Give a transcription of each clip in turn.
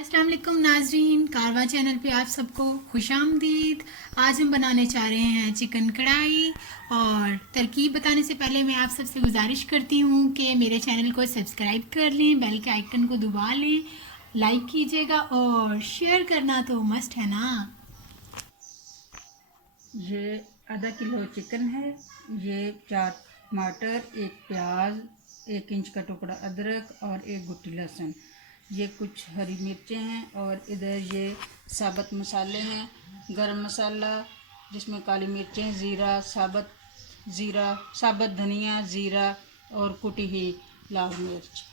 अस्सलाम वालेकुम नाजरीन, कारवा चैनल पे आप सबको खुशामदीद। आज हम बनाने चाह रहे हैं चिकन कढ़ाई। और तरकीब बताने से पहले मैं आप सबसे गुजारिश करती हूँ कि मेरे चैनल को सब्सक्राइब कर लें, बेल के आइकन को दबा लें, लाइक कीजिएगा और शेयर करना तो मस्ट है ना। ये आधा किलो चिकन है। ये 4 टमाटर, एक प्याज, 1 इंच का टुकड़ा अदरक और 1 गुट्टी लहसुन। ये कुछ हरी मिर्चें हैं और इधर ये साबुत मसाले हैं। गरम मसाला जिसमें काली मिर्चें, ज़ीरा, साबुत धनिया, ज़ीरा और कुटी हुई लाल मिर्च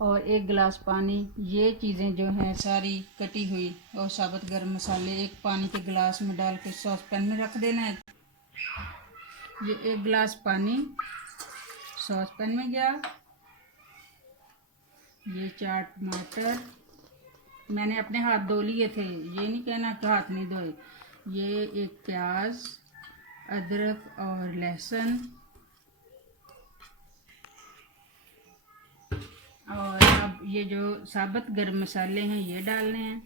और 1 गिलास पानी। ये चीज़ें जो हैं सारी कटी हुई और साबुत गरम मसाले एक पानी के गिलास में डाल के सॉस पैन में रख देना है। ये 1 गिलास पानी सॉस पैन में गया। ये 4 टमाटर मैंने अपने हाथ धो लिए थे, ये नहीं कहना कि हाथ नहीं धोए। ये 1 प्याज, अदरक और लहसुन और अब ये जो साबुत गरम मसाले हैं ये डालने हैं।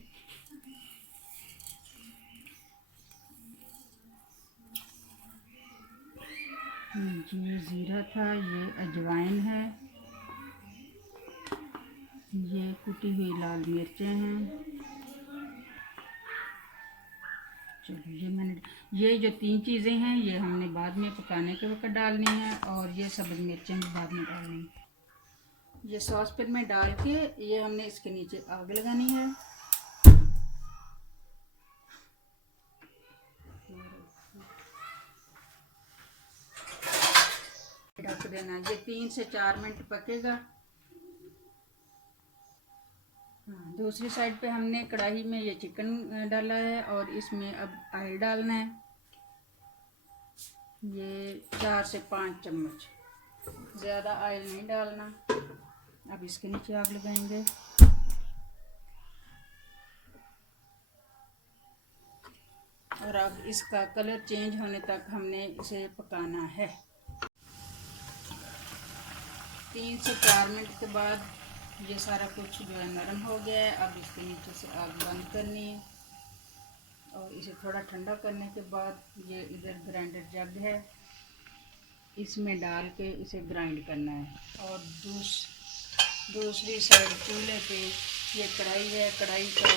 ये ज़ीरा था, ये अजवाइन है, ये कुटी हुई लाल मिर्चें हैं। चलो ये जो 3 चीज़ें हैं ये हमने बाद में पकाने के वक्त डालनी है और ये सब्ज़ मिर्चें भी बाद में डालनी है। ये सॉस पैन में डाल के ये हमने इसके नीचे आग लगानी है। ढक देना। ये 3 से 4 मिनट पकेगा। दूसरी साइड पे हमने कढ़ाई में ये चिकन डाला है और इसमें अब ऑयल डालना है। ये 4 से 5 चम्मच, ज़्यादा ऑयल नहीं डालना। अब इसके नीचे आग लगाएंगे। और अब इसका कलर चेंज होने तक हमने इसे पकाना है। 3 से 4 मिनट के बाद ये सारा कुछ जो है नरम हो गया है। अब इसके नीचे से आग बंद करनी है और इसे थोड़ा ठंडा करने के बाद ये इधर ग्राइंडर जग है, इसमें डाल के इसे ग्राइंड करना है। और दूसरी साइड चूल्हे पे ये कढ़ाई है। कढ़ाई का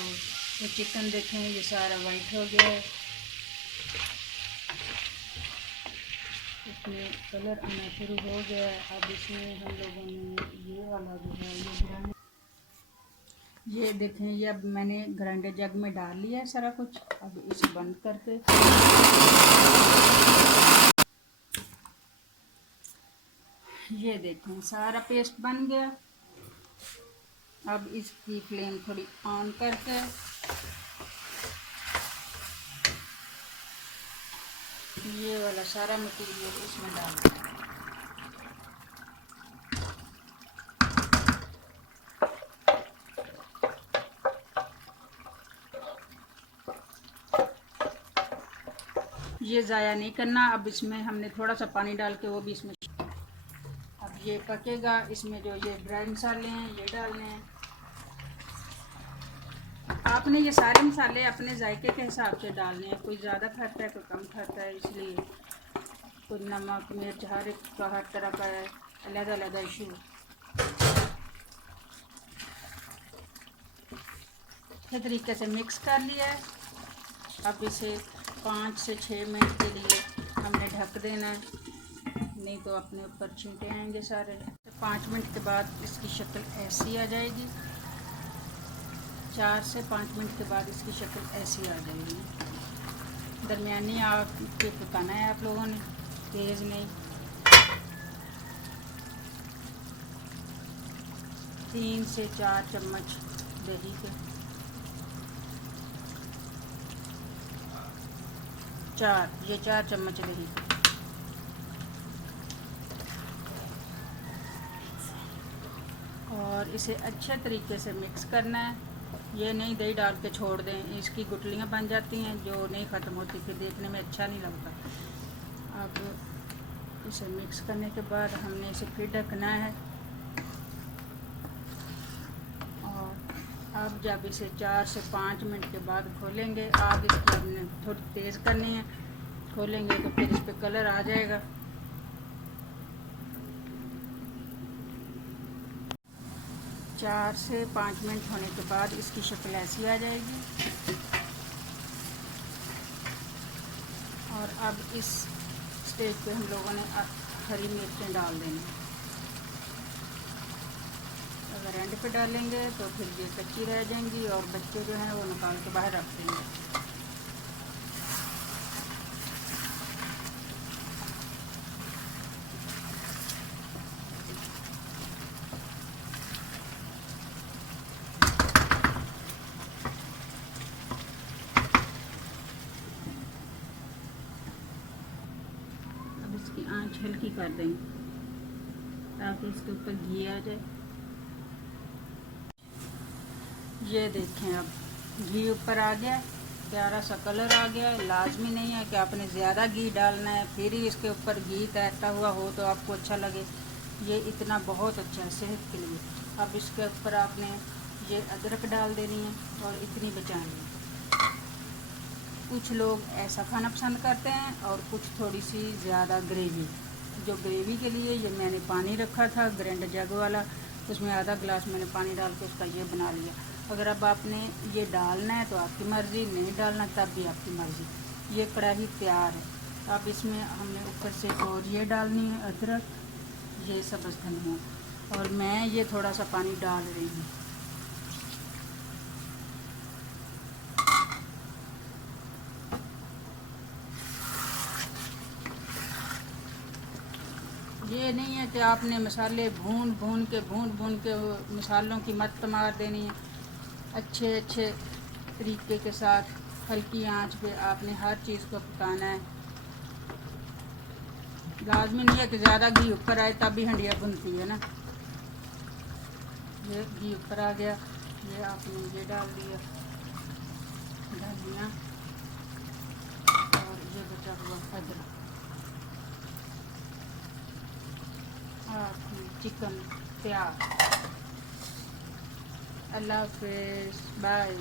तो चिकन देखें ये सारा वाइट हो गया है, इसमें कलर आना शुरू हो गया है। अब इसमें हम लोगों ने ये वाला जो है ये देखें, ये अब मैंने ग्राइंडर जग में डाल लिया है सारा कुछ। अब इसे बंद करके ये देखें सारा पेस्ट बन गया। अब इसकी फ्लेम थोड़ी ऑन करके ये वाला सारा मटीरियल इसमें डाल दें। ये ज़ाया नहीं करना। अब इसमें हमने थोड़ा सा पानी डाल के वो भी इसमें, अब ये पकेगा। इसमें जो ये ड्राई मसाले हैं ये डालने हैं। आपने ये सारे मसाले अपने जायके के हिसाब से डालने हैं। कोई ज़्यादा खाता है कोई कम खाता है, इसलिए कोई नमक मिर्च हर एक का हर तरह का है, अलग अलग इशू। अच्छे तरीके से मिक्स कर लिया है। अब इसे 5 से 6 मिनट के लिए हमने ढक देना है, नहीं तो अपने ऊपर छींटे आएंगे सारे। 5 मिनट के बाद इसकी शक्ल ऐसी आ जाएगी। 4 से 5 मिनट के बाद इसकी शक्ल ऐसी आ जाएगी। दरमियानी आग पे पकाना है आप लोगों ने, तेज़ नहीं। 3 से 4 चम्मच दही के, 4 चम्मच दही। और इसे अच्छे तरीके से मिक्स करना है। ये नहीं दही डाल के छोड़ दें, इसकी गुठलियाँ बन जाती हैं जो नहीं ख़त्म होती, फिर देखने में अच्छा नहीं लगता। अब इसे मिक्स करने के बाद हमने इसे फिर ढकना है और अब जब इसे 4 से 5 मिनट के बाद खोलेंगे, आग इसकी हमने थोड़ी तेज़ करनी है, खोलेंगे तो फिर इस पर कलर आ जाएगा। चार से 5 मिनट होने के बाद इसकी शक्ल ऐसी आ जाएगी। और अब इस स्टेज पे हम लोगों ने हरी मिर्चें डाल देनी। अगर एंड पे डालेंगे तो फिर ये कच्ची रह जाएंगी और बच्चे जो हैं वो निकाल के बाहर रख देंगे। अब इसकी आंच हल्की कर देंगे ताकि इसके ऊपर घी आ जाए। ये देखें, अब घी ऊपर आ गया, प्यारा सा कलर आ गया। लाजमी नहीं है कि आपने ज़्यादा घी डालना है फिर ही इसके ऊपर घी तैरता हुआ हो तो आपको अच्छा लगे। ये इतना बहुत अच्छा है सेहत के लिए। अब इसके ऊपर आपने ये अदरक डाल देनी है और इतनी बचानी है। कुछ लोग ऐसा खाना पसंद करते हैं और कुछ थोड़ी सी ज़्यादा ग्रेवी। जो ग्रेवी के लिए ये मैंने पानी रखा था ग्रैंड जग वाला, उसमें आधा गिलास मैंने पानी डाल के उसका ये बना लिया। अगर अब आपने ये डालना है तो आपकी मर्ज़ी, नहीं डालना तब भी आपकी मर्ज़ी। ये कढ़ाई तैयार है। अब इसमें हमने ऊपर से और ये डालनी है अदरक, ये सब्ज़ धनिया, और मैं ये थोड़ा सा पानी डाल रही हूँ। ये नहीं है कि आपने मसाले भून भून के मसालों की मत मार देनी है। अच्छे तरीके के साथ हल्की आंच पे आपने हर चीज़ को पकाना है। लाजमी नहीं है कि ज़्यादा घी ऊपर आए तब भी हंडिया भुनती है ना। ये घी ऊपर आ गया, ये आपने ये डाल दिया धनिया और ये बचा हुआ अदरक। आपकी चिकन तैयार। अल्लाह हाफ़िज़, बाय।